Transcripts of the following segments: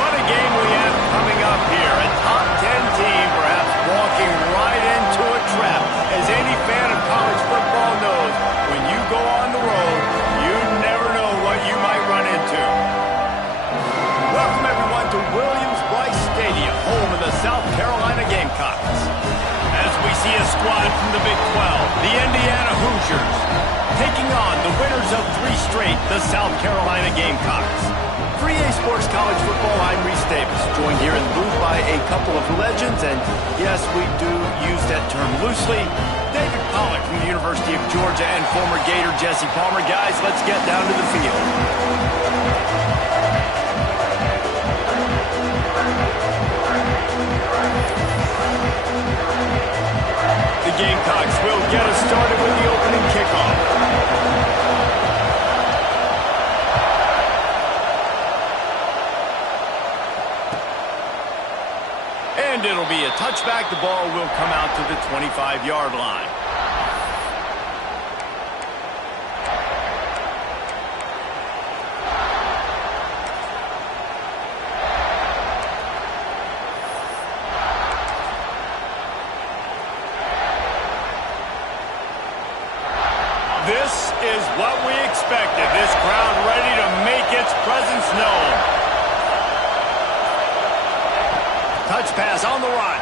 What a game we have coming up here. A top 10 team perhaps walking right into a trap. As any fan of college football knows, when you go on the road, you never know what you might run into. Welcome everyone to Williams-Brice Stadium, home of the South Carolina Gamecocks. As we see a squad from the Big 12, the Indiana Hoosiers, taking on the winners of 3 straight, the South Carolina Gamecocks. For EA Sports College Football, I'm Reese Davis, joined here in the booth by a couple of legends, and yes, we do use that term loosely. David Pollack from the University of Georgia and former Gator Jesse Palmer. Guys, let's get down to the field. The Gamecocks will get us started with the opening kickoff. And it'll be a touchback. The ball will come out to the 25-yard line. This is what we expected. This crowd ready to make its presence known. Touch pass on the run.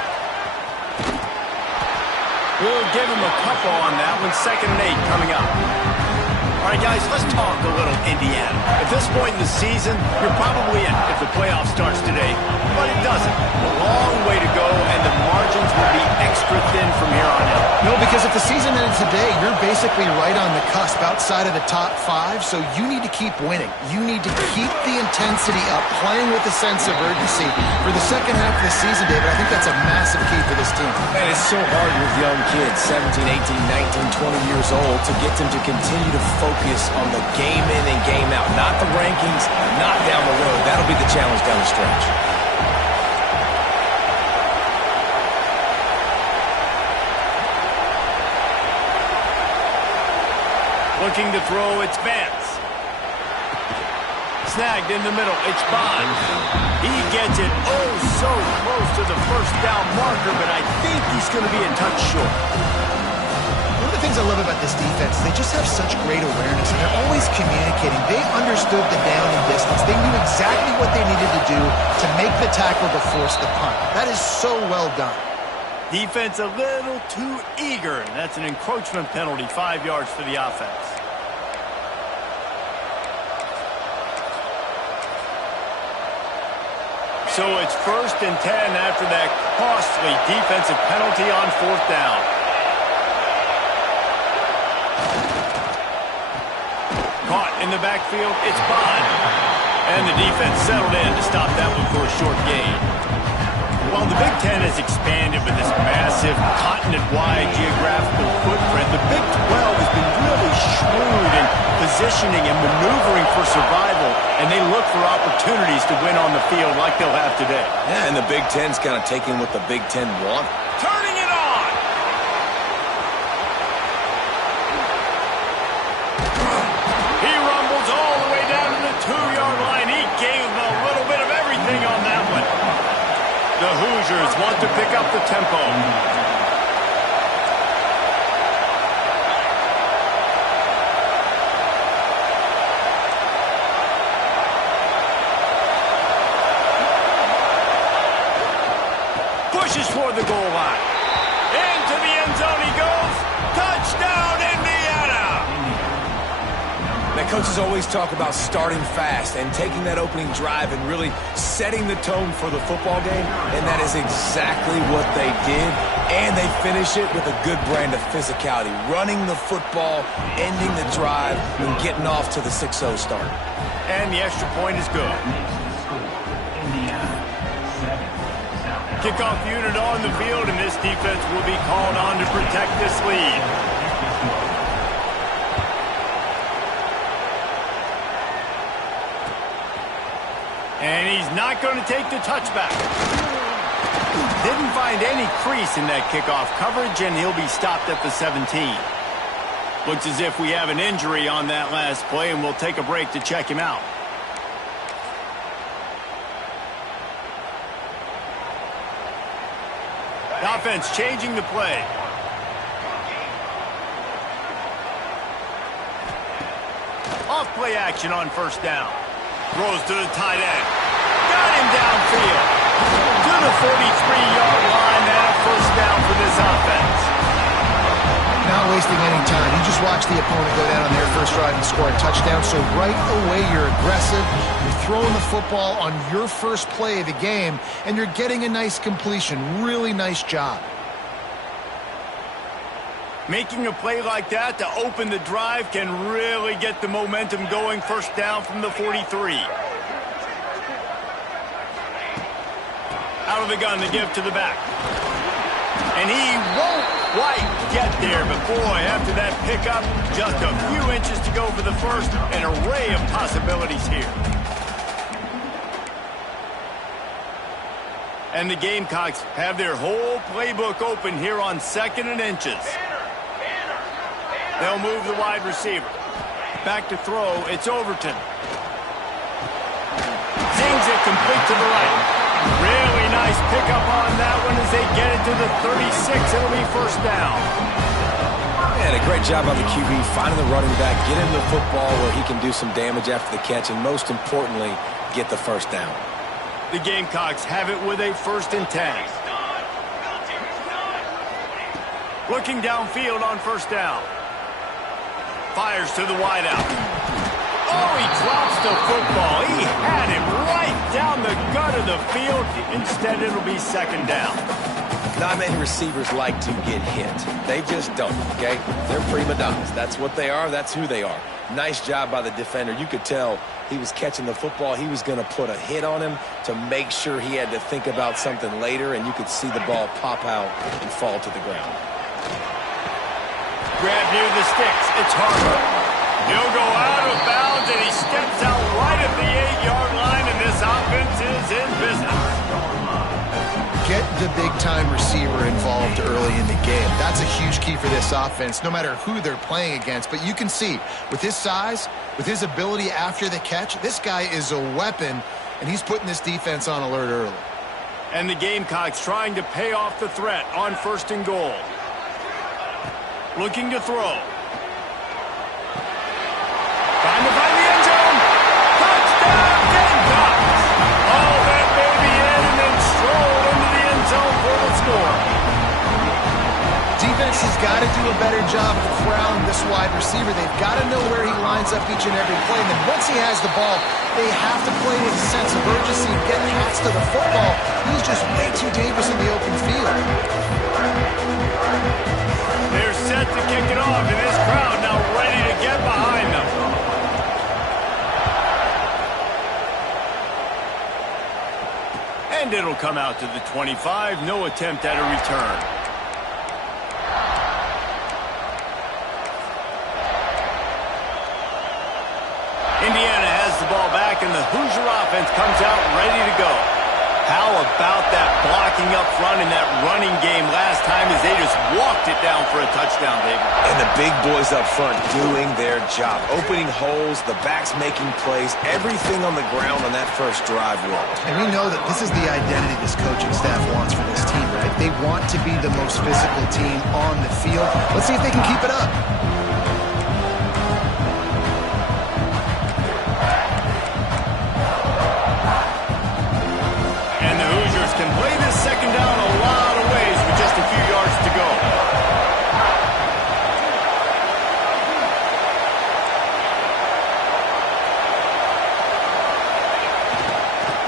We'll give him a couple on that one. 2nd and 8 coming up. All right, guys, let's talk a little Indiana. At this point in the season, you're probably in if the playoff starts today, but it doesn't. A long way to go, and the margins will be extra thin from here on out. No, because if the season ended today, you're basically right on the cusp outside of the top 5, so you need to keep winning. You need to keep the intensity up, playing with a sense of urgency. For the second half of the season, David, I think that's a massive key for this team. And it's so hard with young kids, 17, 18, 19, 20 years old, to get them to continue to focus on the game in and game out, not the rankings, not down the road. That'll be the challenge down the stretch. Looking to throw, it's Vance. Snagged in the middle, it's Bond. He gets it oh so close to the first down marker, but I think he's going to be a touch short. One of the things I love about this defense is they just have such great awareness, and they're always communicating. They understood the down and distance. They knew exactly what they needed to do to make the tackle to force the punt. That is so well done. Defense a little too eager. That's an encroachment penalty, 5 yards for the offense. So it's 1st and 10 after that costly defensive penalty on 4th down. Caught in the backfield, it's Bond. And the defense settled in to stop that one for a short gain. While the Big Ten has expanded with this massive continent-wide geographical footprint, the Big 12 has been really shrewd in positioning and maneuvering for survival, and they look for opportunities to win on the field like they'll have today. Yeah, and the Big Ten's kind of taking what the Big Ten want. Turning it on! He rumbles all the way down to the 2-yard line. He gave him a little bit of everything on that one. The Hoosiers want to pick up the tempo. Pushes toward the goal line. Into the end zone he goes. Touchdown, Indiana! Now, coaches always talk about starting fast and taking that opening drive and really setting the tone for the football game, and that is exactly what they did, and they finish it with a good brand of physicality, running the football, ending the drive, and getting off to the 6-0 start. And the extra point is good. Kickoff unit on the field, and this defense will be called on to protect this lead. And he's not going to take the touchback. Didn't find any crease in that kickoff coverage, and he'll be stopped at the 17. Looks as if we have an injury on that last play, and we'll take a break to check him out. The offense changing the play. Off play action on first down. Throws to the tight end. Got him downfield. To the 43-yard line. And a first down for this offense. Not wasting any time. You just watch the opponent go down on their first drive and score a touchdown. So right away, you're aggressive. You're throwing the football on your first play of the game, and you're getting a nice completion. Really nice job. Making a play like that to open the drive can really get the momentum going. First down from the 43. Out of the gun to give to the back. And he won't quite get there. But boy, after that pickup, just a few inches to go for the first. An array of possibilities here. And the Gamecocks have their whole playbook open here on 2nd and inches. They'll move the wide receiver. Back to throw, it's Overton. Zings it complete to the right. Really nice pickup on that one as they get it to the 36. It'll be first down. And a great job on the QB, finding the running back, get him the football where he can do some damage after the catch, and most importantly, get the first down. The Gamecocks have it with a 1st and 10. Looking downfield on first down. Fires to the wideout. Oh, he drops the football. He had him right down the gut of the field. Instead, it'll be 2nd down. Not many receivers like to get hit. They just don't, okay? They're prima donnas. That's what they are. That's who they are. Nice job by the defender. You could tell he was catching the football. He was going to put a hit on him to make sure he had to think about something later, and you could see the ball pop out and fall to the ground. Grab near the sticks. It's Harper. He'll go out of bounds, and he steps out right at the 8-yard line, and this offense is in business. Get the big-time receiver involved early in the game. That's a huge key for this offense, no matter who they're playing against. But you can see, with his size, with his ability after the catch, this guy is a weapon, and he's putting this defense on alert early. And the Gamecocks trying to pay off the threat on 1st and goal. Looking to throw. Trying to find the end zone. Touchdown, Gamecocks! All that baby in and then strolled into the end zone for the score. Defense has got to do a better job of corralling this wide receiver. They've got to know where he lines up each and every play. And then once he has the ball, they have to play with a sense of urgency and get past to the football. He's just way too dangerous in the open field. They're set to kick it off, and this crowd now ready to get behind them. And it'll come out to the 25. No attempt at a return. Indiana has the ball back, and the Hoosier offense comes out ready to go. How about that blocking up front in that running game last time as they just walked it down for a touchdown, David? And the big boys up front doing their job. Opening holes, the backs making plays, everything on the ground on that first drive worked. And we know that this is the identity this coaching staff wants for this team, right? They want to be the most physical team on the field. Let's see if they can keep it up. Can play this 2nd down a lot of ways with just a few yards to go.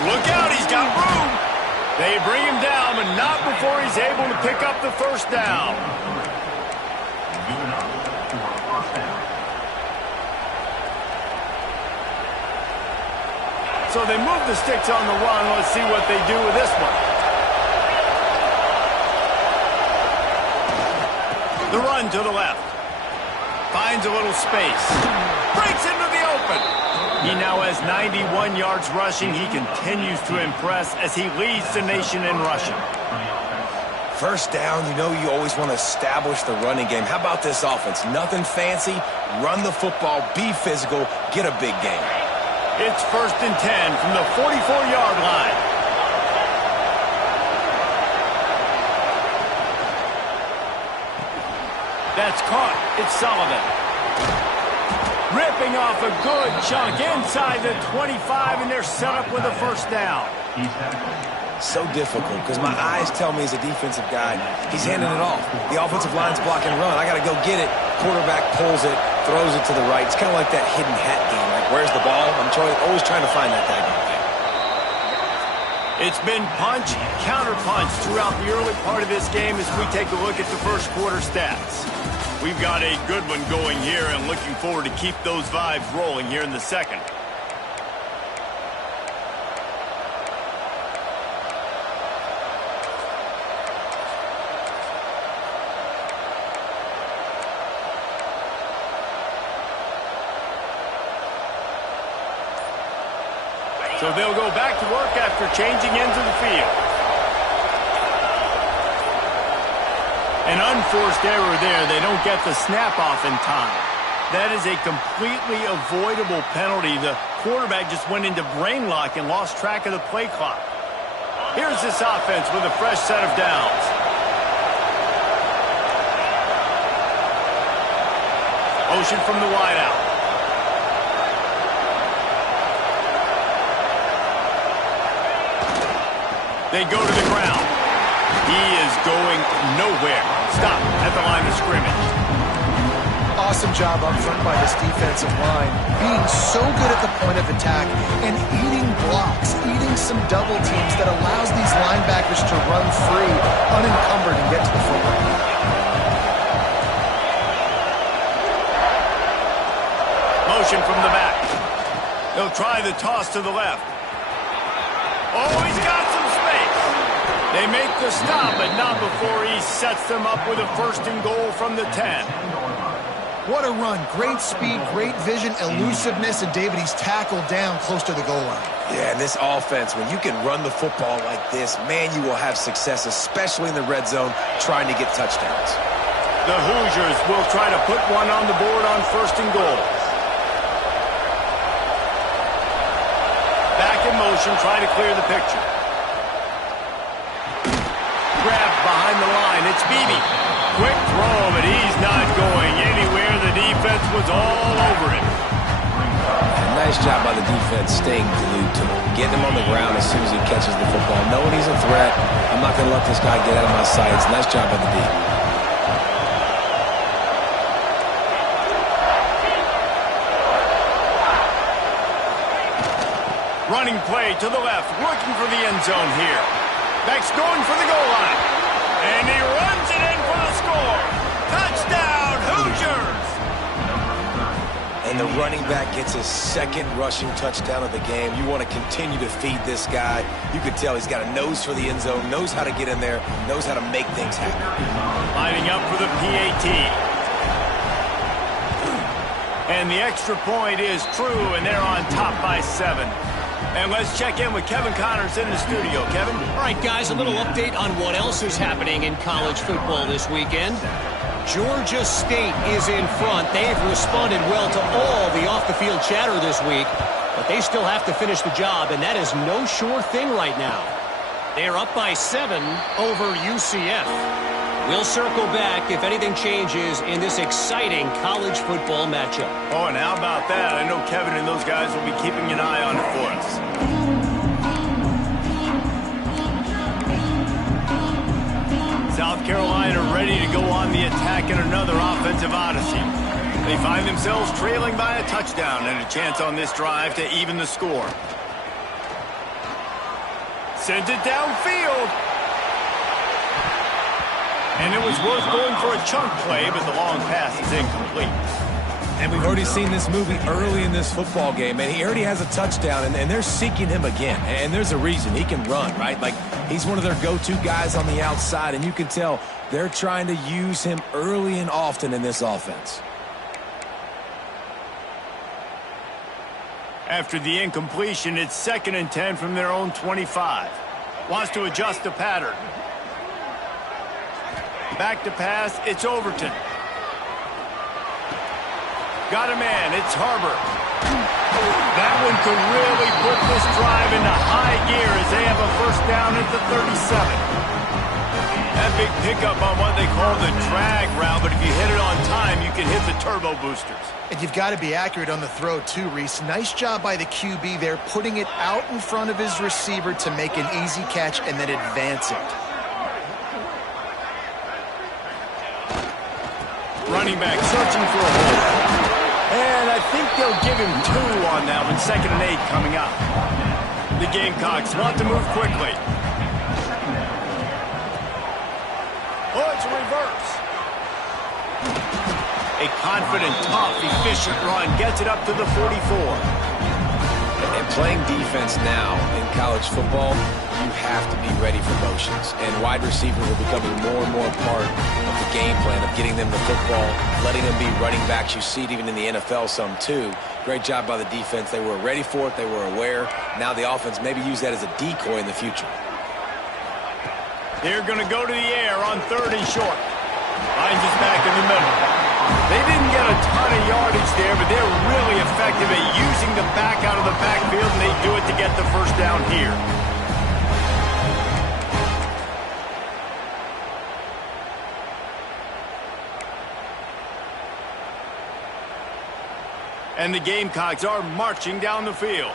Look out, he's got room. They bring him down, but not before he's able to pick up the first down. So they move the sticks on the run. Let's see what they do with this one. The run to the left. Finds a little space. Breaks into the open. He now has 91 yards rushing. He continues to impress as he leads the nation in rushing. First down, you know you always want to establish the running game. How about this offense? Nothing fancy. Run the football, be physical, get a big game. It's 1st and 10 from the 44-yard line. That's caught. It's Sullivan. Ripping off a good chunk inside the 25, and they're set up with a first down. So difficult because my eyes tell me as a defensive guy, he's handing it off. The offensive line's blocking run. I got to go get it. Quarterback pulls it, throws it to the right. It's kind of like that hidden hat game. Like, where's the ball? I'm always trying to find that daggone thing. It's been punch, counter-punch throughout the early part of this game as we take a look at the first quarter stats. We've got a good one going here and looking forward to keep those vibes rolling here in the second. So they'll go back to work after changing ends of the field. An unforced error there. They don't get the snap off in time. That is a completely avoidable penalty. The quarterback just went into brain lock and lost track of the play clock. Here's this offense with a fresh set of downs. Motion from the wideout. They go to the ground. He is going nowhere. Stop at the line of scrimmage. Awesome job up front by this defensive line. Being so good at the point of attack and eating blocks, eating some double teams that allows these linebackers to run free, unencumbered, and get to the football. Motion from the back. They'll try the toss to the left. Oh, he's got some space. They make the stop, but not before he sets them up with a first and goal from the 10. What a run. Great speed, great vision, elusiveness, and David, he's tackled down close to the goal line. Yeah, and this offense, when you can run the football like this, man, you will have success, especially in the red zone, trying to get touchdowns. The Hoosiers will try to put one on the board on first and goal. Back in motion, trying to clear the picture. Grabbed behind the line. It's Beebe. Quick throw, but he's not going anywhere. The defense was all over him. Nice job by the defense staying glued to him. Getting him on the ground as soon as he catches the football. Knowing he's a threat, I'm not going to let this guy get out of my sights. Nice job by the D. Running play to the left, looking for the end zone here. Beck's going for the goal line. And he runs it in for the score. Touchdown, Hoosiers! And the running back gets his second rushing touchdown of the game. You want to continue to feed this guy. You can tell he's got a nose for the end zone, knows how to get in there, knows how to make things happen. Lining up for the PAT. And the extra point is true, and they're on top by 7. And let's check in with Kevin Connors in the studio. Kevin? All right, guys, a little update on what else is happening in college football this weekend. Georgia State is in front. They've responded well to all the off-the-field chatter this week, but they still have to finish the job, and that is no sure thing right now. They're up by 7 over UCF. We'll circle back if anything changes in this exciting college football matchup. Oh, and how about that? I know Kevin and those guys will be keeping an eye on it for us. South Carolina ready to go on the attack in another offensive odyssey. They find themselves trailing by a touchdown and a chance on this drive to even the score. Sends it downfield. And it was worth going for a chunk play, but the long pass is incomplete. And we've already seen this movie early in this football game, and he already has a touchdown, and they're seeking him again. And there's a reason. He can run, right? Like, he's one of their go-to guys on the outside, and you can tell they're trying to use him early and often in this offense. After the incompletion, it's 2nd and 10 from their own 25. Wants to adjust the pattern. Back to pass, it's Overton. Got a man, it's Harbor. That one could really put this drive into high gear as they have a first down at the 37. That big pickup on what they call the drag route, but if you hit it on time, you can hit the turbo boosters. And you've got to be accurate on the throw too, Reese. Nice job by the QB there, putting it out in front of his receiver to make an easy catch and then advance it. Running back searching for a hole. And I think they'll give him 2 on that one. 2nd and 8 coming up. The Gamecocks want to move quickly. Oh, it's a reverse. A confident, tough, efficient run gets it up to the 44. And playing defense now in college football, you have to be ready for motions. And wide receivers are becoming more and more a part of the game plan of getting them the football, letting them be running backs. You see it even in the NFL some too. Great job by the defense. They were ready for it. They were aware. Now the offense maybe use that as a decoy in the future. They're going to go to the air on 3rd and short. Finds us back in the middle. They didn't get a ton of yardage there, but they're really effective at using the back out of the backfield, and they do it to get the first down here. And the Gamecocks are marching down the field.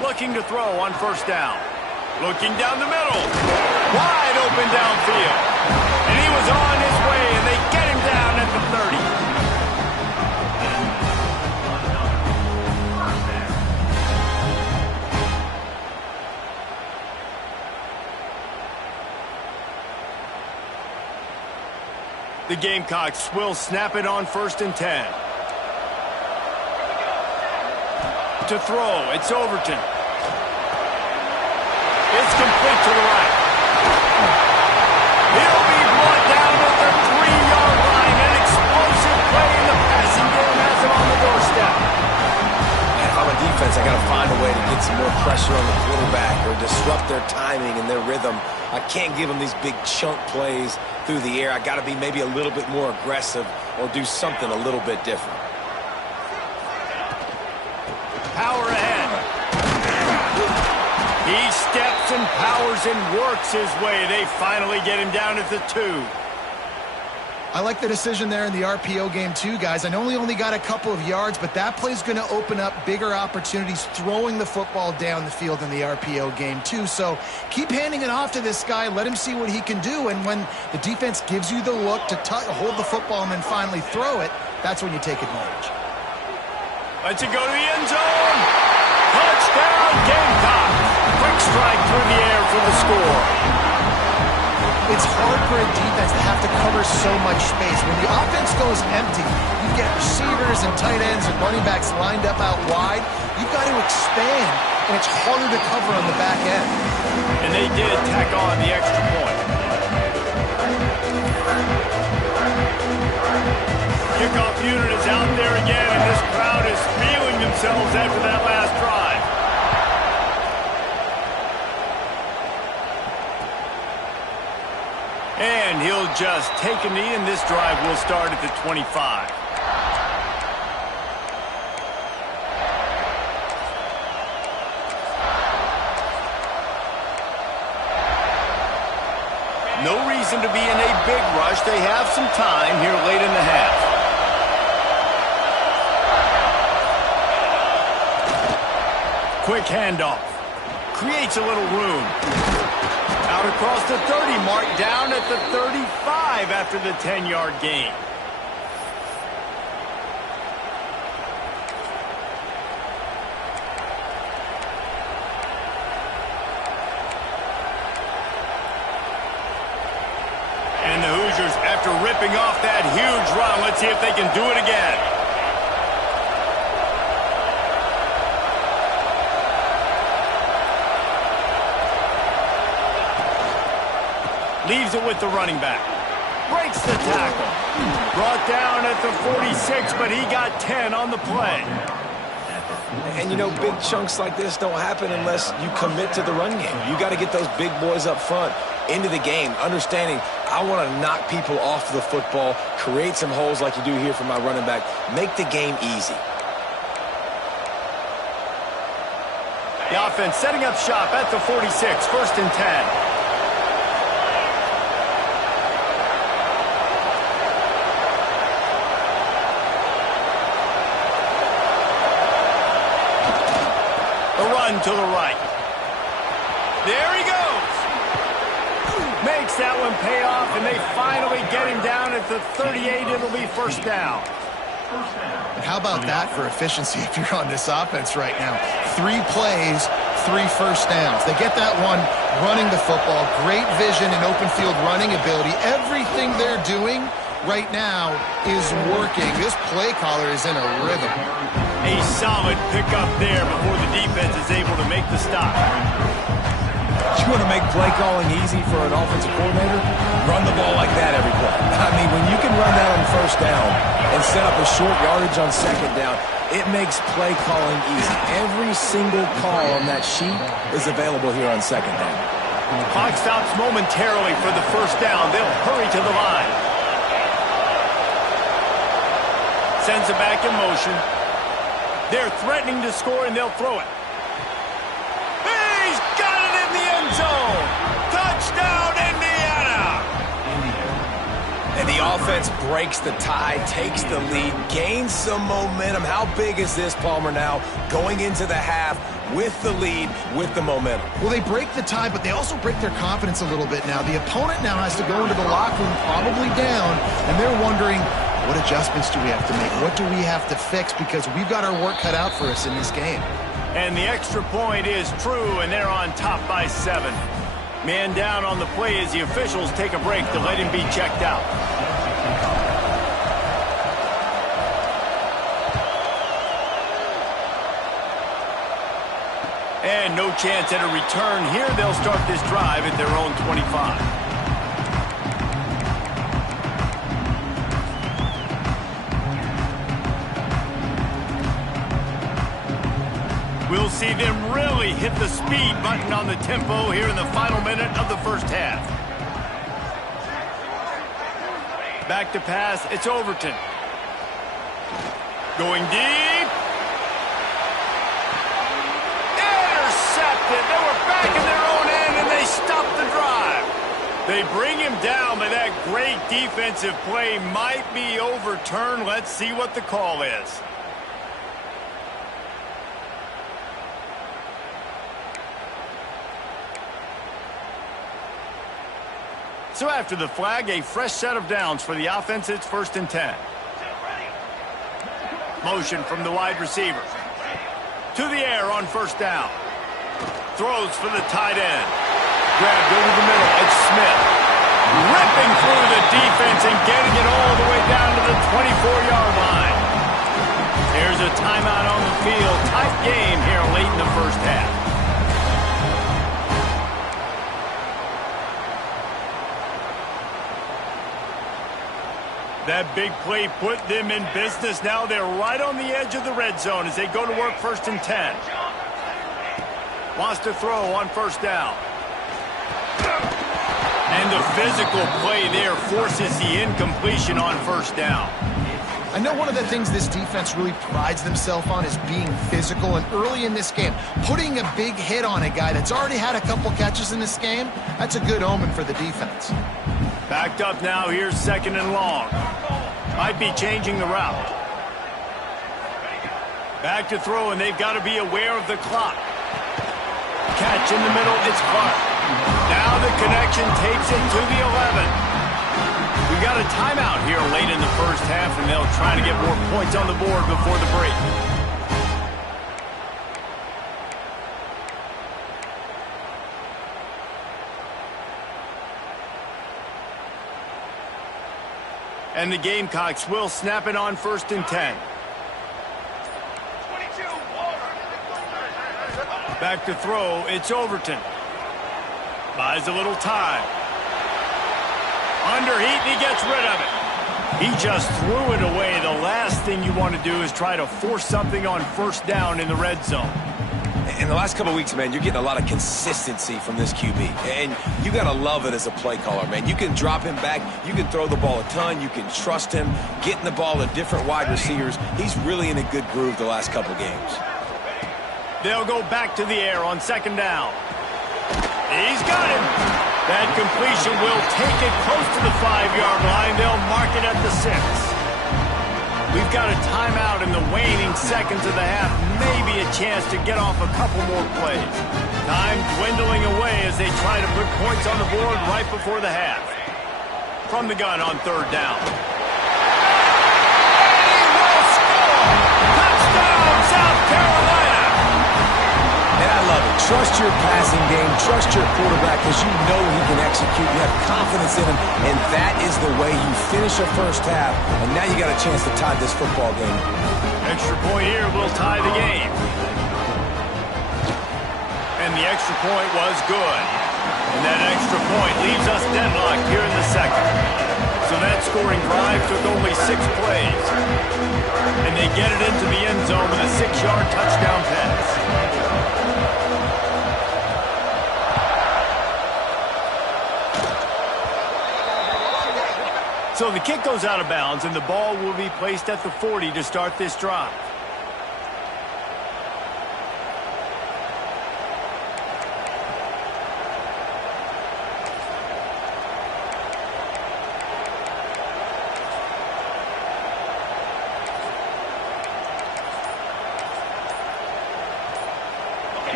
Looking to throw on 1st down. Looking down the middle. Wide open downfield. And he was on his way, and they get him down at the 30. The Gamecocks will snap it on 1st and 10. To throw, it's Overton. It's complete to the right. He'll be brought down at the 3-yard line. An explosive play in the passing game has him on the doorstep. And if I'm a defense, I got to find a way to get some more pressure on the quarterback or disrupt their timing and their rhythm. I can't give them these big chunk plays through the air. I got to be maybe a little bit more aggressive or do something a little bit different. Power ahead. He steps and powers and works his way. They finally get him down at the 2. I like the decision there in the RPO game too, guys. I know he only got a couple of yards, but that play's going to open up bigger opportunities throwing the football down the field in the RPO game too. So keep handing it off to this guy. Let him see what he can do. And when the defense gives you the look to hold the football and then finally throw it, that's when you take advantage. Let's it go to the end zone. Touchdown, Gamecock. Quick strike through the air for the score. It's hard for a defense to have to cover so much space. When the offense goes empty, you get receivers and tight ends and running backs lined up out wide. You've got to expand, and it's harder to cover on the back end. And they did tack on the extra point. Kickoff unit is out there again, and this crowd is feeling themselves after that last drive. And he'll just take a knee, and this drive will start at the 25. No reason to be in a big rush. They have some time here late in the half. Quick handoff. Creates a little room. Out across the 30 mark, down at the 35 after the 10-yard gain. And the Hoosiers, after ripping off that huge run, let's see if they can do it again. Leaves it with the running back. Breaks the tackle. Brought down at the 46, but he got 10 on the play. And, you know, big chunks like this don't happen unless you commit to the run game. You got to get those big boys up front. into the game, understanding I want to knock people off the football, create some holes like you do here for my running back, make the game easy. The offense setting up shop at the 46, 1st and 10. To the right. There he goes. Makes that one pay off, and they finally get him down at the 38. It'll be 1st down. And how about that for efficiency if you're on this offense right now? 3 plays, 3 first downs. They get that one running the football. Great vision and open field running ability. Everything they're doing right now is working. This play caller is in a rhythm. A solid pickup there before the defense is able to make the stop. You want to make play calling easy for an offensive coordinator? Run the ball like that every play. I mean, when you can run that on 1st down and set up a short yardage on 2nd down, it makes play calling easy. Every single call on that sheet is available here on 2nd down. The clock stops momentarily for the 1st down. They'll hurry to the line. Sends it back in motion. They're threatening to score, and they'll throw it. He's got it in the end zone. Touchdown, Indiana. And the offense breaks the tie, takes the lead, gains some momentum. How big is this, Palmer, now going into the half with the lead, with the momentum? Well, they break the tie, but they also break their confidence a little bit now. The opponent now has to go into the locker room probably down, and they're wondering, what adjustments do we have to make? What do we have to fix? Because we've got our work cut out for us in this game. And the extra point is true, and they're on top by 7. Man down on the play as the officials take a break to let him be checked out. And no chance at a return here. They'll start this drive at their own 25. We'll see them really hit the speed button on the tempo here in the final minute of the 1st half. Back to pass, it's Overton. Going deep. Intercepted. They were back in their own end, and they stopped the drive. They bring him down, but that great defensive play might be overturned. Let's see what the call is. So after the flag, a fresh set of downs for the offense. It's 1st and 10. Motion from the wide receiver. To the air on 1st down. Throws for the tight end. Grabbed over the middle. It's Smith. Ripping through the defense and getting it all the way down to the 24-yard line. There's a timeout on the field. Tight game here late in the 1st half. That big play put them in business. Now they're right on the edge of the red zone as they go to work 1st and 10. Wants to throw on 1st down. And the physical play there forces the incompletion on 1st down. I know one of the things this defense really prides themselves on is being physical, and early in this game, putting a big hit on a guy that's already had a couple catches in this game, that's a good omen for the defense. Backed up now, here's 2nd and long. Might be changing the route. Back to throw, and they've got to be aware of the clock. Catch in the middle, it's Clark. Now the connection takes it to the 11. We got a timeout here late in the 1st half, and they'll try to get more points on the board before the break. And the Gamecocks will snap it on 1st and 10. Back to throw, it's Overton. Buys a little time. Underheat, and he gets rid of it. He just threw it away. The last thing you want to do is try to force something on 1st down in the red zone. In the last couple of weeks, man, you're getting a lot of consistency from this QB. And you got to love it as a play caller, man. You can drop him back. You can throw the ball a ton. You can trust him, getting the ball to different wide receivers. He's really in a good groove the last couple games. They'll go back to the air on second down. He's got him. That completion will take it close to the 5-yard line. They'll mark it at the 6. We've got a timeout in the waning seconds of the half. Maybe a chance to get off a couple more plays. Time dwindling away as they try to put points on the board right before the half. From the gun on third down. He will score! Touchdown, South Carolina! And I love it. Trust your passing game. Trust your quarterback because you know he can execute. You have confidence in him, and that is the way you finish a first half. And now you got a chance to tie this football game. Extra point here will tie the game. And the extra point was good. And that extra point leaves us deadlocked here in the second. So that scoring drive took only 6 plays. And they get it into the end zone with a 6-yard touchdown pass. So the kick goes out of bounds, and the ball will be placed at the 40 to start this drive.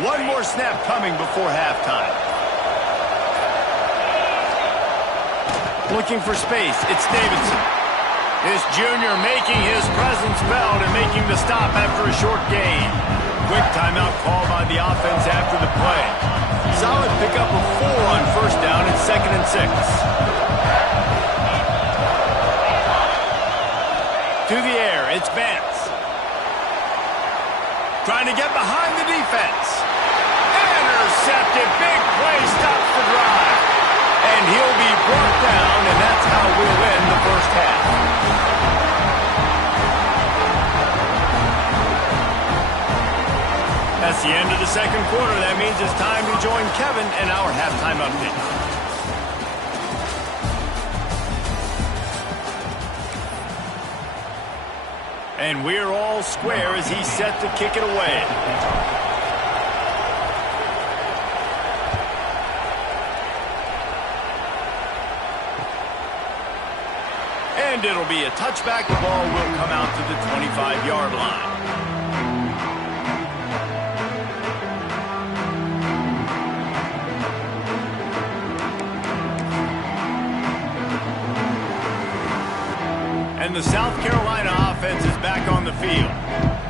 One more snap coming before halftime. Looking for space, it's Davidson. This junior making his presence felt and making the stop after a short gain. Quick timeout call by the offense after the play. Solid pickup of 4 on first down and 2nd and 6. To the air, it's Vance. Trying to get behind the defense. Intercepted, big play, stops the drive. And he'll be brought down, and that's how we'll end the first half. That's the end of the second quarter. That means it's time to join Kevin in our halftime update. And we're all square as he's set to kick it away. And it'll be a touchback. The ball will come out to the 25-yard line. And the South Carolina offense is back on the field.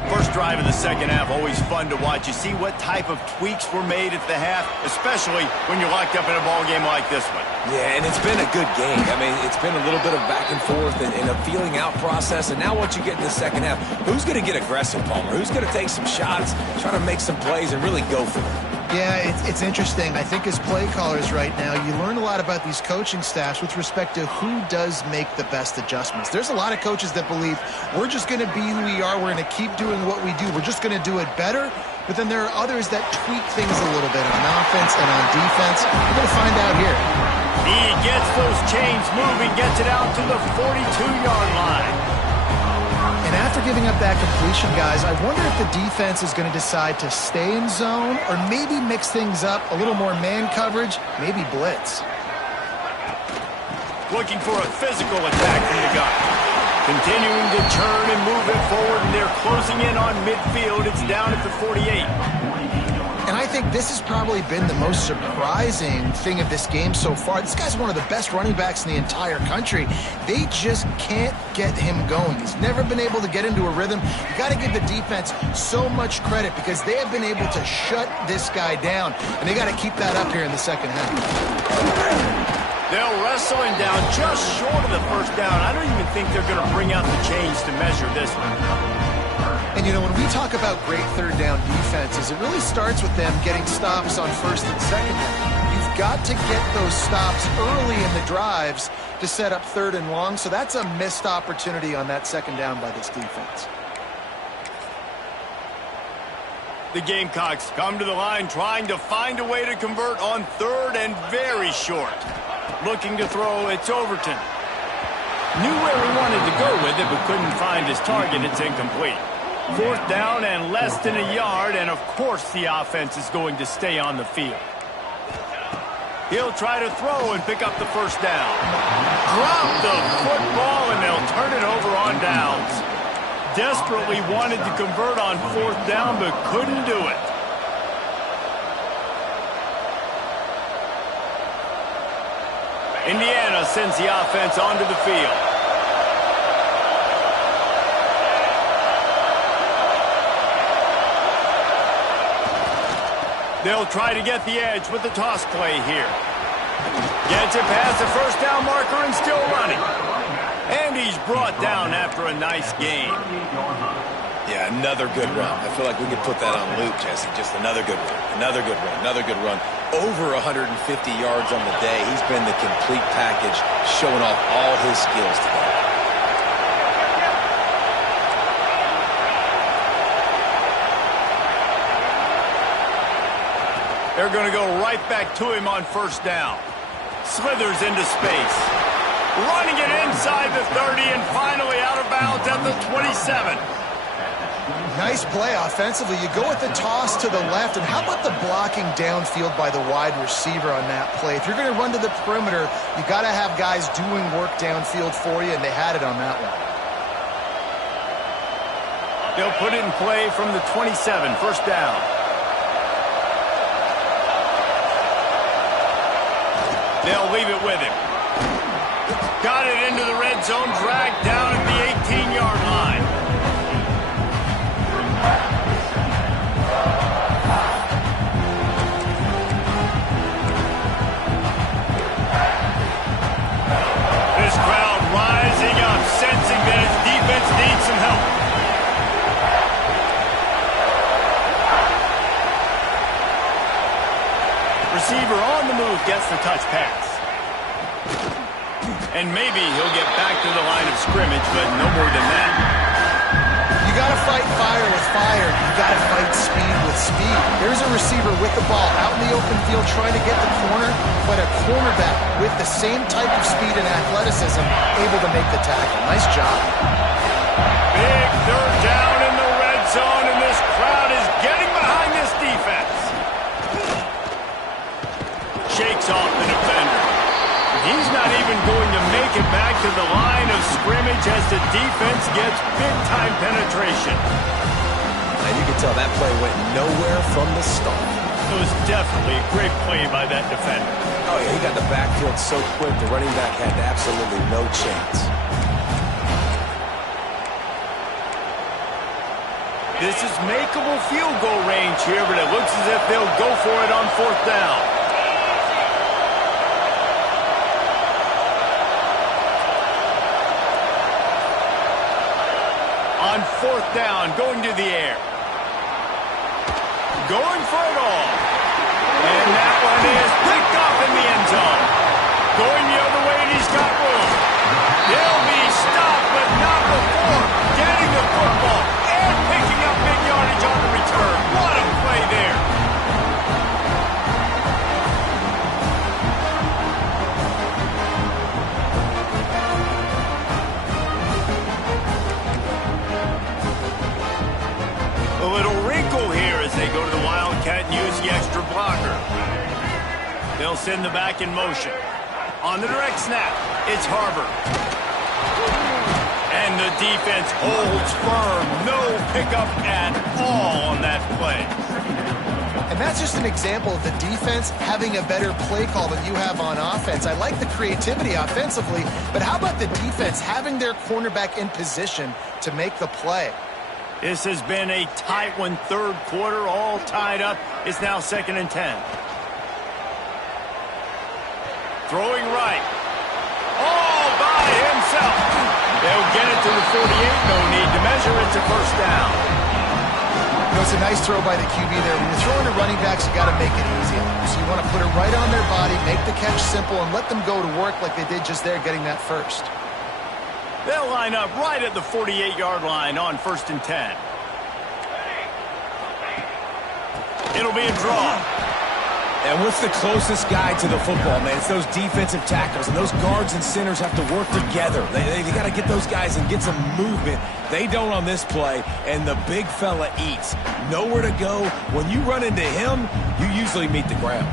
First drive of the second half, always fun to watch. You see what type of tweaks were made at the half, especially when you're locked up in a ball game like this one. Yeah, and it's been a good game. I mean, it's been a little bit of back and forth and a feeling out process. And now once you get in the second half, who's going to get aggressive, Palmer? Who's going to take some shots, try to make some plays, and really go for it? Yeah, it's interesting. I think as play callers right now, you learn a lot about these coaching staffs with respect to who does make the best adjustments. There's a lot of coaches that believe we're just going to be who we are. We're going to keep doing what we do. We're just going to do it better. But then there are others that tweak things a little bit on offense and on defense. We're going to find out here. He gets those chains moving, gets it out to the 42-yard line. And after giving up that completion, guys, I wonder if the defense is going to decide to stay in zone or maybe mix things up, a little more man coverage, maybe blitz. Looking for a physical attack from the gun. Continuing to turn and move it forward, and they're closing in on midfield. It's down at the 48. And I think this has probably been the most surprising thing of this game so far. This guy's one of the best running backs in the entire country. They just can't get him going. He's never been able to get into a rhythm. You got to give the defense so much credit because they have been able to shut this guy down, and they got to keep that up here in the second half. They'll wrestle him down just short of the first down. I don't even think they're going to bring out the chains to measure this one. And, you know, when we talk about great third down defenses, it really starts with them getting stops on first and second down. You've got to get those stops early in the drives to set up third and long. So that's a missed opportunity on that second down by this defense. The Gamecocks come to the line trying to find a way to convert on 3rd and very short. Looking to throw, it's Overton. Knew where he wanted to go with it, but couldn't find his target. It's incomplete. 4th down and less than a yard, and of course the offense is going to stay on the field. He'll try to throw and pick up the 1st down. Drop the football, and they'll turn it over on downs. Desperately wanted to convert on 4th down, but couldn't do it. Indiana sends the offense onto the field. They'll try to get the edge with the toss play here. Gets it past the 1st down marker and still running. And he's brought down after a nice game. Yeah, another good run. I feel like we could put that on loop, Jesse. Just another good run, another good run, another good run. Over 150 yards on the day. He's been the complete package, showing off all his skills today. They're going to go right back to him on 1st down. Slithers into space. Running it inside the 30 and finally out of bounds at the 27. Nice play offensively. You go with the toss to the left, and how about the blocking downfield by the wide receiver on that play? If you're going to run to the perimeter, you got to have guys doing work downfield for you, and they had it on that one. They'll put it in play from the 27, 1st down. They'll leave it with him. Got it into the red zone, dragged down at the 18-yard line. This crowd rising up, sensing that its defense needs some help. Receiver on the move gets the touch pass. And maybe he'll get back to the line of scrimmage, but no more than that. You got to fight fire with fire. You got to fight speed with speed. There's a receiver with the ball out in the open field trying to get the corner, but a cornerback with the same type of speed and athleticism able to make the tackle. Nice job. Big 3rd down in the red zone, and this crowd is getting behind this defense. Shakes off the defender. He's not even going to make it back to the line of scrimmage as the defense gets big-time penetration. And you can tell that play went nowhere from the start. It was definitely a great play by that defender. Oh, yeah, he got the backfield so quick, the running back had absolutely no chance. This is makeable field goal range here, but it looks as if they'll go for it on 4th down. On 4th down, going to the air. Going for it all. And that one is picked up in the end zone. Going the other way, and he's got room. He'll be stopped, but not before getting the football and picking up big yardage on the return. What a play there. A little wrinkle here as they go to the Wildcat and use the extra blocker. They'll send the back in motion. On the direct snap, it's Harbor. And the defense holds firm. No pickup at all on that play. And that's just an example of the defense having a better play call than you have on offense. I like the creativity offensively, but how about the defense having their cornerback in position to make the play? This has been a tight one, 3rd quarter, all tied up. It's now 2nd and 10. Throwing right. All by himself. They'll get it to the 48. No need to measure it to 1st down. You know, it's a nice throw by the QB there. When you're throwing to running backs, you got to make it easy. So you want to put it right on their body, make the catch simple, and let them go to work like they did just there, getting that 1st. They'll line up right at the 48-yard line on 1st and 10. It'll be a draw. And what's the closest guy to the football, man? It's those defensive tackles, and those guards and centers have to work together. They got to get those guys and get some movement. They don't on this play, and the big fella eats. Nowhere to go. When you run into him, you usually meet the ground.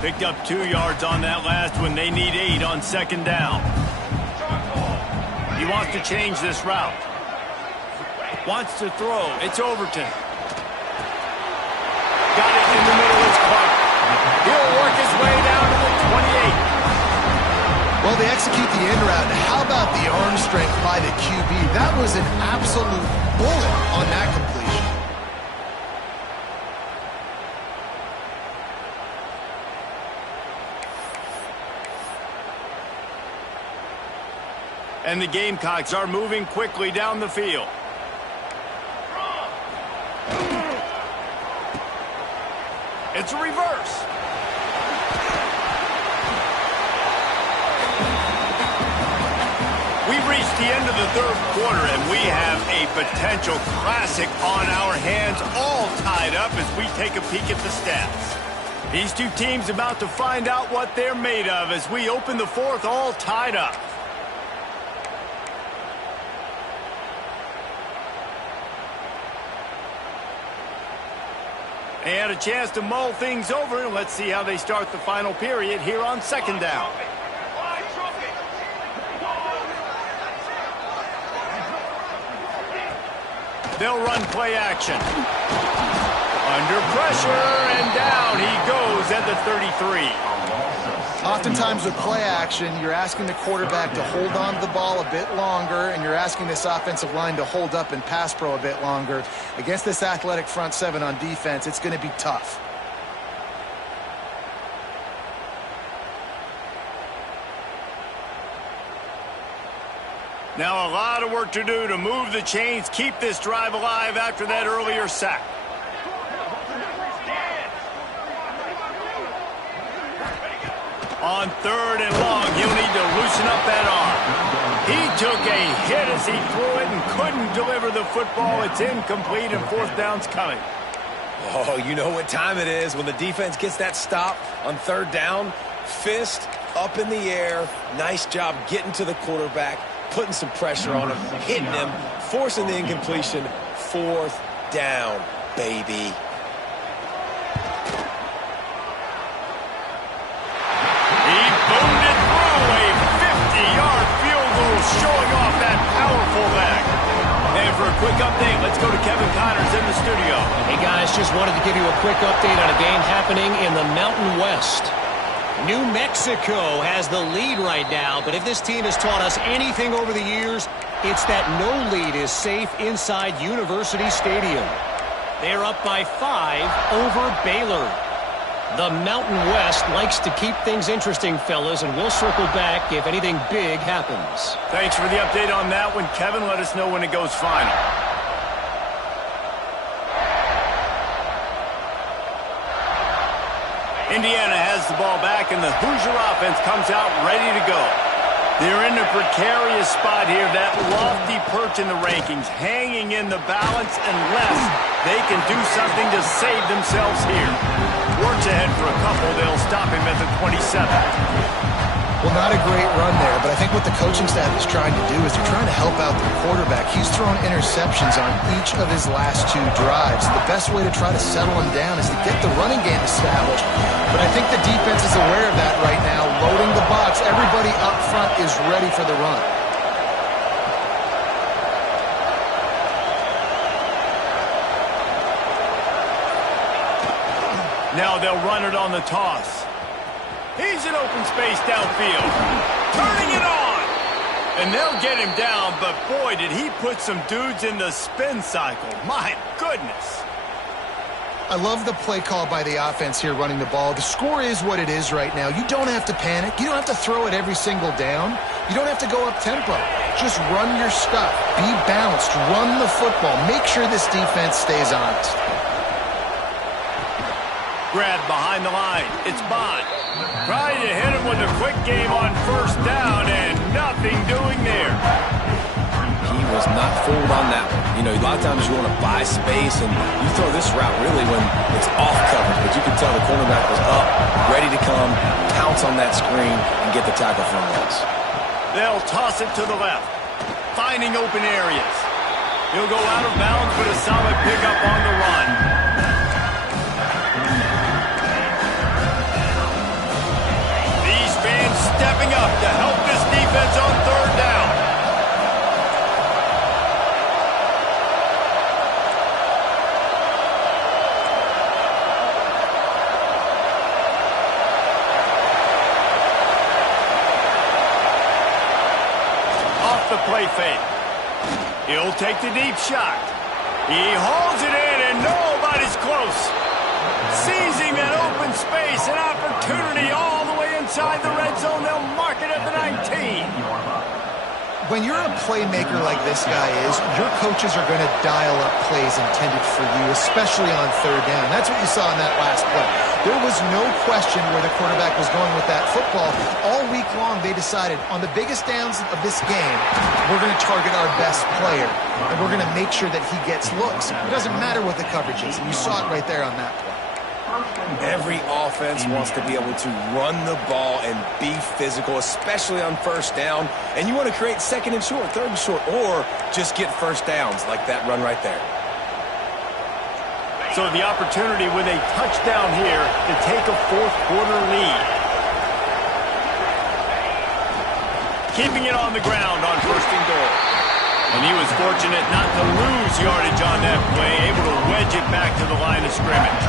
Picked up 2 yards on that last one. They need 8 on second down. He wants to change this route. Wants to throw. It's Overton. Got it in the middle. It's Clark. He'll work his way down to the 28. Well, they execute the end route. How about the arm strength by the QB? That was an absolute bullet on that completion. And the Gamecocks are moving quickly down the field. It's a reverse. We've reached the end of the third quarter, and we have a potential classic on our hands, all tied up as we take a peek at the stats. These two teams about to find out what they're made of as we open the fourth, all tied up. They had a chance to mull things over. Let's see how they start the final period here on second down. They'll run play action. Under pressure, and down he goes at the 33. Oftentimes with play action, you're asking the quarterback to hold on to the ball a bit longer, and you're asking this offensive line to hold up in pass pro a bit longer. Against this athletic front seven on defense, it's going to be tough. Now a lot of work to do to move the chains, keep this drive alive after that earlier sack. On third and long, he'll need to loosen up that arm. He took a hit as he threw it and couldn't deliver the football. It's incomplete, and fourth down's coming. Oh, you know what time it is when the defense gets that stop on third down. Fist up in the air. Nice job getting to the quarterback, putting some pressure on him, hitting him, forcing the incompletion. Fourth down, baby. Showing off that powerful leg. And for a quick update, let's go to Kevin Connors in the studio. Hey guys, just wanted to give you a quick update on a game happening in the Mountain West. New Mexico has the lead right now, but if this team has taught us anything over the years, it's that no lead is safe inside University Stadium. They're up by 5 over Baylor. The Mountain West likes to keep things interesting, fellas, and we'll circle back if anything big happens. Thanks for the update on that one, Kevin. Let us know when it goes final. Indiana has the ball back, and the Hoosier offense comes out ready to go. They're in a precarious spot here, that lofty perch in the rankings, hanging in the balance unless they can do something to save themselves here. Works ahead for a couple. They'll stop him at the 27. Well, not a great run there, but I think what the coaching staff is trying to do is they're trying to help out the quarterback. He's thrown interceptions on each of his last 2 drives. The best way to try to settle him down is to get the running game established. But I think the defense is aware of that right now, loading the box. Everybody up front is ready for the run. Now they'll run it on the toss. He's in open space downfield. Turning it on. And they'll get him down, but boy, did he put some dudes in the spin cycle. My goodness. I love the play call by the offense here running the ball. The score is what it is right now. You don't have to panic. You don't have to throw it every single down. You don't have to go up tempo. Just run your stuff. Be balanced. Run the football. Make sure this defense stays honest. Grab behind the line. It's Bond. Trying to hit him with a quick game on first down, and nothing doing there. he was not fooled on that one. You know, a lot of times you want to buy space, and you throw this route really when it's off coverage. But you can tell the cornerback was up, ready to come, pounce on that screen, and get the tackle for a loss. They'll toss it to the left, finding open areas. He'll go out of bounds with a solid pickup on the run. These fans stepping up to help this defense on third down. Off the play fake. He'll take the deep shot. He hauls it in, and nobody's close. Seizing that open space, an opportunity all the way inside the red zone. They'll mark it at the 19. When you're a playmaker like this guy is, your coaches are going to dial up plays intended for you, especially on third down. That's what you saw in that last play. There was no question where the quarterback was going with that football. All week long, they decided on the biggest downs of this game, we're going to target our best player, and we're going to make sure that he gets looks. It doesn't matter what the coverage is, and you saw it right there on that play. Every offense wants to be able to run the ball and be physical, especially on first down. And you want to create second and short, third and short, or just get first downs like that run right there. So the opportunity with a touchdown here to take a fourth quarter lead. Keeping it on the ground on first and goal. And he was fortunate not to lose yardage on that play, able to wedge it back to the line of scrimmage.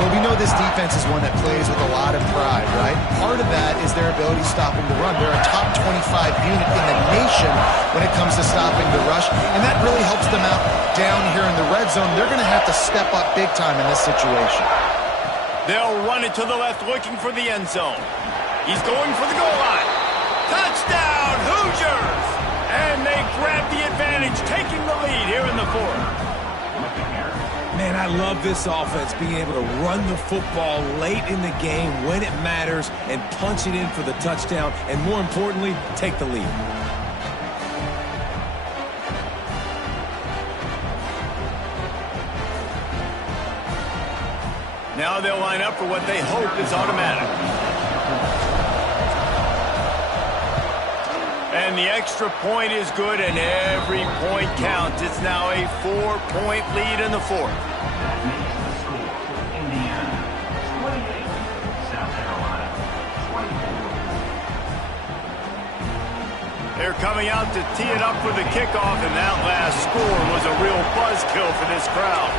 Well, we know this defense is one that plays with a lot of pride, right? Part of that is their ability stopping the run. They're a top 25 unit in the nation when it comes to stopping the rush, and that really helps them out down here in the red zone. They're going to have to step up big time in this situation. They'll run it to the left, looking for the end zone. He's going for the goal line. Touchdown, Hoosiers! And they grab the advantage, taking the lead here in the fourth. Man, I love this offense, being able to run the football late in the game when it matters and punch it in for the touchdown, and more importantly, take the lead. Now they'll line up for what they hope is automatic. And the extra point is good, and every point counts. It's now a 4-point lead in the fourth. They're coming out to tee it up for the kickoff, and that last score was a real buzzkill for this crowd.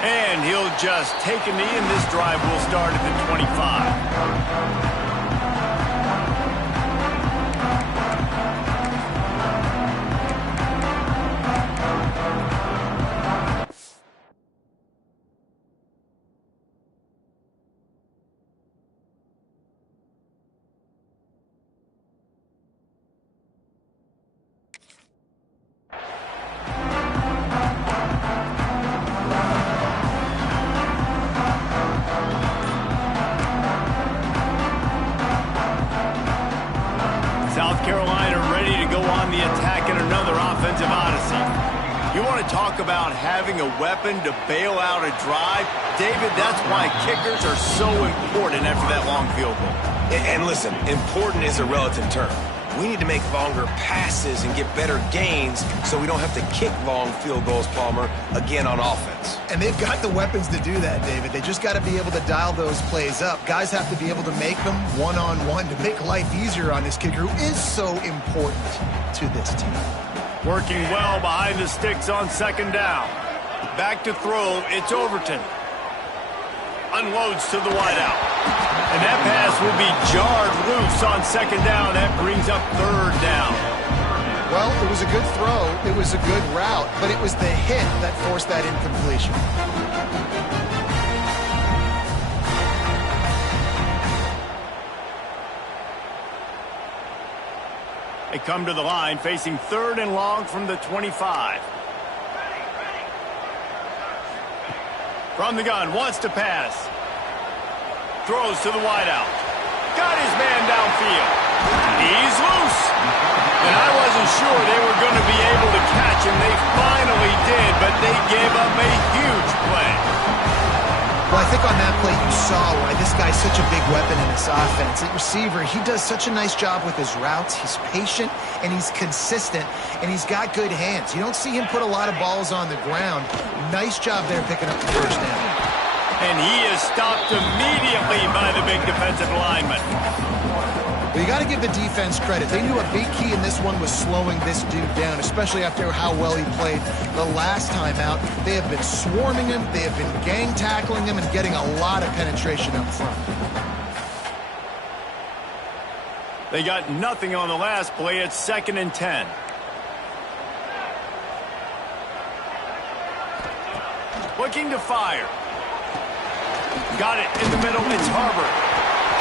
And he'll just take a knee, and this drive will start at the 25. South Carolina ready to go on the attack in another offensive odyssey. You want to talk about having a weapon to bail out a drive? David, that's why kickers are so important after that long field goal. And listen, important is a relative term. We need to make longer passes and get better gains so we don't have to kick long field goals, Palmer, again on offense. And they've got the weapons to do that, David. They just got to be able to dial those plays up. Guys have to be able to make them one-on-one to make life easier on this kicker who is so important to this team. Working well behind the sticks on second down. Back to throw, it's Overton. Unloads to the wideout. And that pass will be jarred loose on second down. That brings up third down. Well, it was a good throw. It was a good route, but it was the hit that forced that incompletion. They come to the line facing third and long from the 25. From the gun, wants to pass. throws to the wideout. Got his man downfield. He's loose. And I wasn't sure they were going to be able to catch him. They finally did, but they gave up a huge play. Well, I think on that play you saw why this guy's such a big weapon in this offense. At receiver, he does such a nice job with his routes. He's patient, and he's consistent, and he's got good hands. You don't see him put a lot of balls on the ground. Nice job there picking up the first down. And he is stopped immediately by the big defensive lineman. Well, you got to give the defense credit. They knew a big key in this one was slowing this dude down, especially after how well he played the last time out. They have been swarming him, they have been gang tackling him, and getting a lot of penetration up front. They got nothing on the last play. It's 2nd and 10. Looking to fire. Got it in the middle. It's Harbert.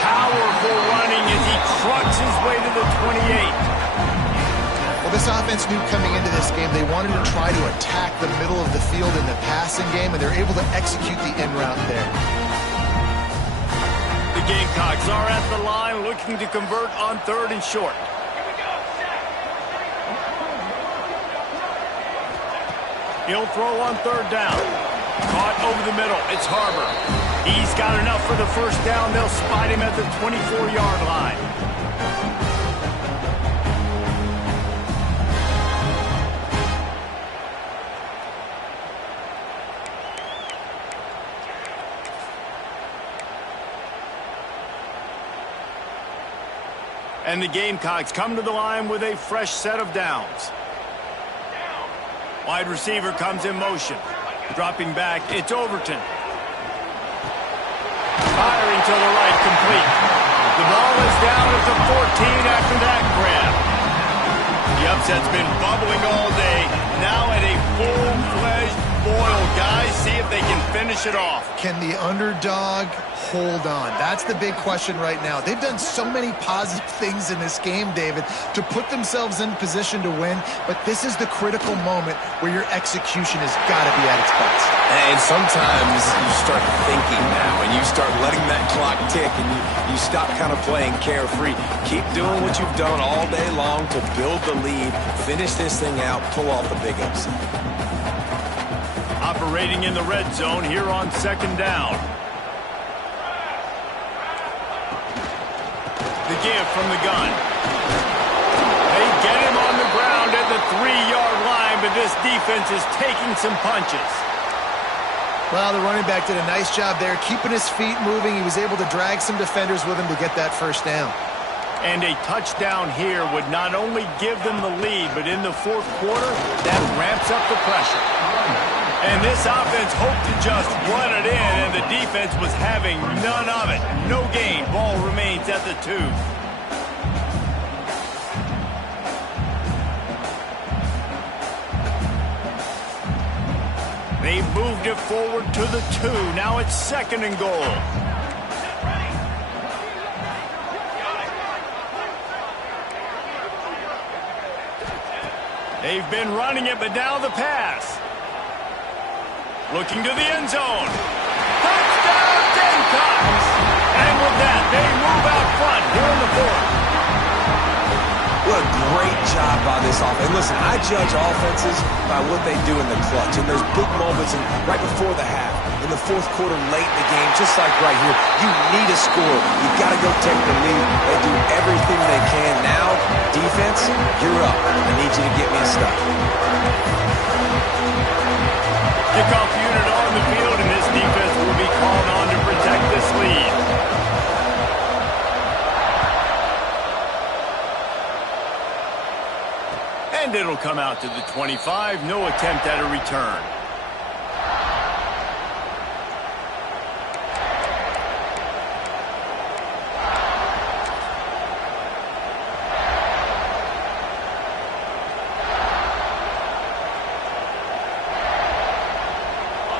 Powerful running as he trucks his way to the 28. Well, this offense knew coming into this game they wanted to try to attack the middle of the field in the passing game, and they're able to execute the end route there. The Gamecocks are at the line looking to convert on 3rd and short. He'll throw on 3rd down. Caught over the middle. It's Harbert. He's got enough for the first down. They'll spot him at the 24-yard line. And the Gamecocks come to the line with a fresh set of downs. Wide receiver comes in motion. Dropping back, it's Overton. Firing to the right, complete. The ball is down at the 14 after that grab. The upset's been bubbling all day. Now at a full-fledged boil. Guys, see if they can finish it off. Can the underdog hold on? That's the big question right now. They've done so many positive things in this game, David, to put themselves in position to win, but this is the critical moment where your execution has got to be at its best. And sometimes you start thinking now, and you start letting that clock tick, and you stop kind of playing carefree. Keep doing what you've done all day long to build the lead, finish this thing out, pull off the big ups. Operating in the red zone here on 2nd down. The give from the gun. They get him on the ground at the 3-yard line, but this defense is taking some punches. Well, the running back did a nice job there, keeping his feet moving. He was able to drag some defenders with him to get that first down. And a touchdown here would not only give them the lead, but in the 4th quarter, that ramps up the pressure. And this offense hoped to just run it in, and the defense was having none of it. No gain. Ball remains at the 2. They moved it forward to the 2. Now it's 2nd and goal. They've been running it, but now the pass. Looking to the end zone. Touchdown, Gamecocks! And with that, they move out front here in the 4th. What a great job by this offense. And listen, I judge offenses by what they do in the clutch. And there's big moments right before the half, in the 4th quarter, late in the game, just like right here. You need a score. You got to go take the lead. They do everything they can. Now, defense, you're up. I need you to get me a stop. Kickoff unit on the field, and this defense will be called on to protect this lead. And it'll come out to the 25. No attempt at a return.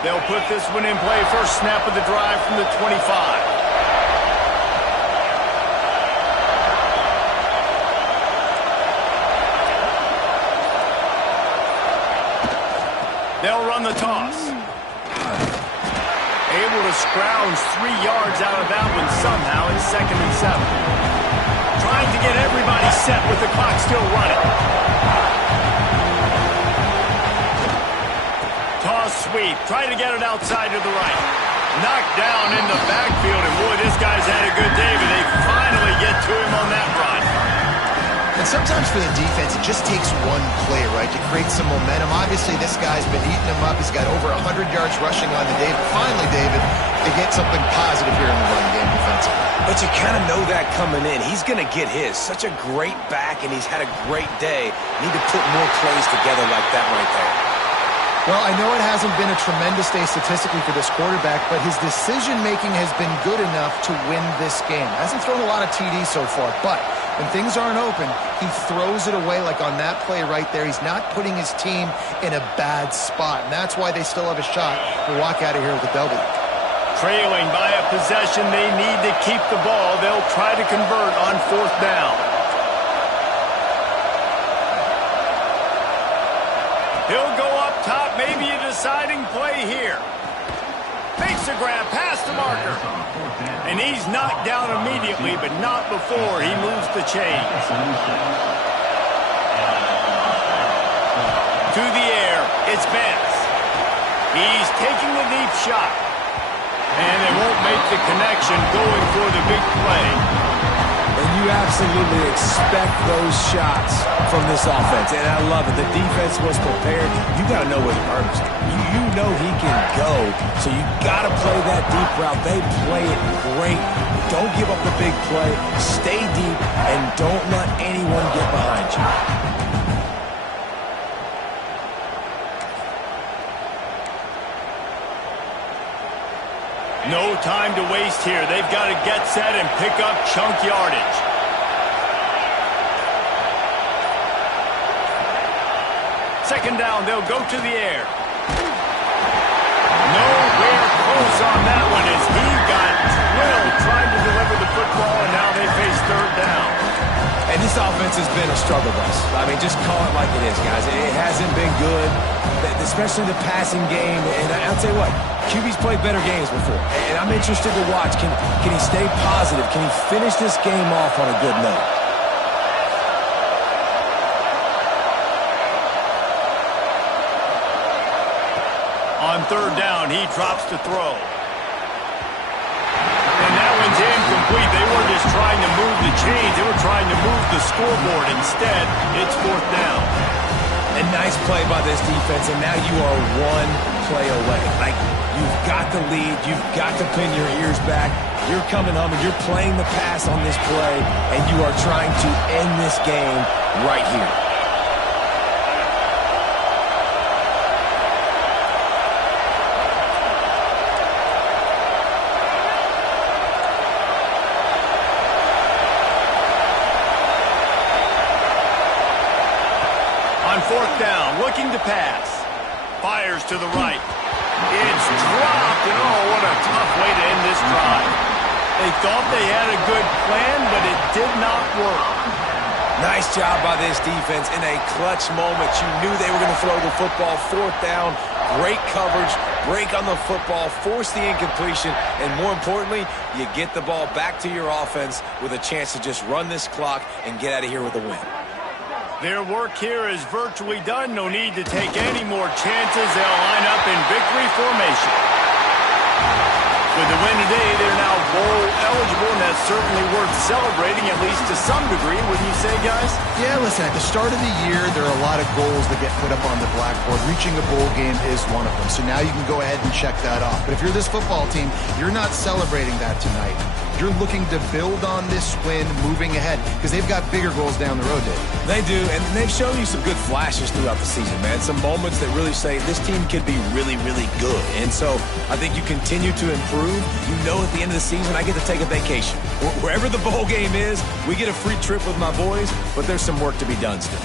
They'll put this one in play. First snap of the drive from the 25. They'll run the toss. Able to scrounge 3 yards out of that one somehow. It's 2nd and 7. Trying to get everybody set with the clock still running. Toss sweep. Trying to get it outside to the right. Knocked down in the backfield. And boy, this guy's had a good day, but they finally get to him on that run. And sometimes for the defense, it just takes one play, right, to create some momentum. Obviously, this guy's been eating him up. He's got over 100 yards rushing on the day. But finally, David, they get something positive here in the run game defensively. But you kind of know that coming in. He's going to get his. Such a great back, and he's had a great day. Need to put more plays together like that right there. Well, I know it hasn't been a tremendous day statistically for this quarterback, but his decision-making has been good enough to win this game. Hasn't thrown a lot of TDs so far, but when things aren't open, he throws it away like on that play right there. He's not putting his team in a bad spot, and that's why they still have a shot to walk out of here with a W. Trailing by a possession, they need to keep the ball. They'll try to convert on 4th down. He'll go up top, maybe a deciding play here. Makes a grab past the marker. And he's knocked down immediately, but not before he moves the chains. To the air, it's Betts. He's taking the deep shot. And they won't make the connection going for the big play. And you absolutely expect those shots from this offense. And I love it. The defense was prepared. You got to know where the burner's at. You know he can go. So you got to play that deep route. They play it great. Don't give up the big play. Stay deep and don't let anyone get behind you. No time to waste here. They've got to get set and pick up chunk yardage. Second down, they'll go to the air. Nowhere close on that one as he got drilled trying to deliver the football, and now they face 3rd down. And this offense has been a struggle bus. I mean, just call it like it is, guys. It hasn't been good, especially the passing game. And I'll tell you what, QB's played better games before. And I'm interested to watch. Can he stay positive? Can he finish this game off on a good note? On 3rd down, he drops to throw. And that one's incomplete. They weren't just trying to move the chains. They were trying to move the scoreboard. Instead, it's 4th down. A nice play by this defense, and now you are one play away. Like, you've got the lead. You've got to pin your ears back. You're coming home, and you're playing the pass on this play, and you are trying to end this game right here. On 4th down, looking to pass. Fires to the right. It's dropped, and oh, what a tough way to end this drive. They thought they had a good plan, but it did not work. Nice job by this defense in a clutch moment. You knew they were going to throw the football. 4th down, great coverage, break on the football, force the incompletion, and more importantly, you get the ball back to your offense with a chance to just run this clock and get out of here with a win. Their work here is virtually done. No need to take any more chances. They'll line up in victory formation. With the win today, they're now bowl eligible, and that's certainly worth celebrating, at least to some degree, wouldn't you say, guys? Yeah, listen, at the start of the year, there are a lot of goals that get put up on the blackboard. Reaching a bowl game is one of them. So now you can go ahead and check that off. But if you're this football team, you're not celebrating that tonight. You're looking to build on this win moving ahead because they've got bigger goals down the road, Dave. They do, and they've shown you some good flashes throughout the season, man. Some moments that really say this team could be really, really good. And so I think you continue to improve. You know at the end of the season, I get to take a vacation. Wherever the bowl game is, we get a free trip with my boys, but there's some work to be done still.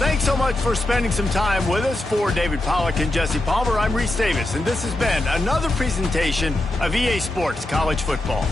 Thanks so much for spending some time with us. For David Pollack and Jesse Palmer, I'm Reese Davis, and this has been another presentation of EA Sports College Football.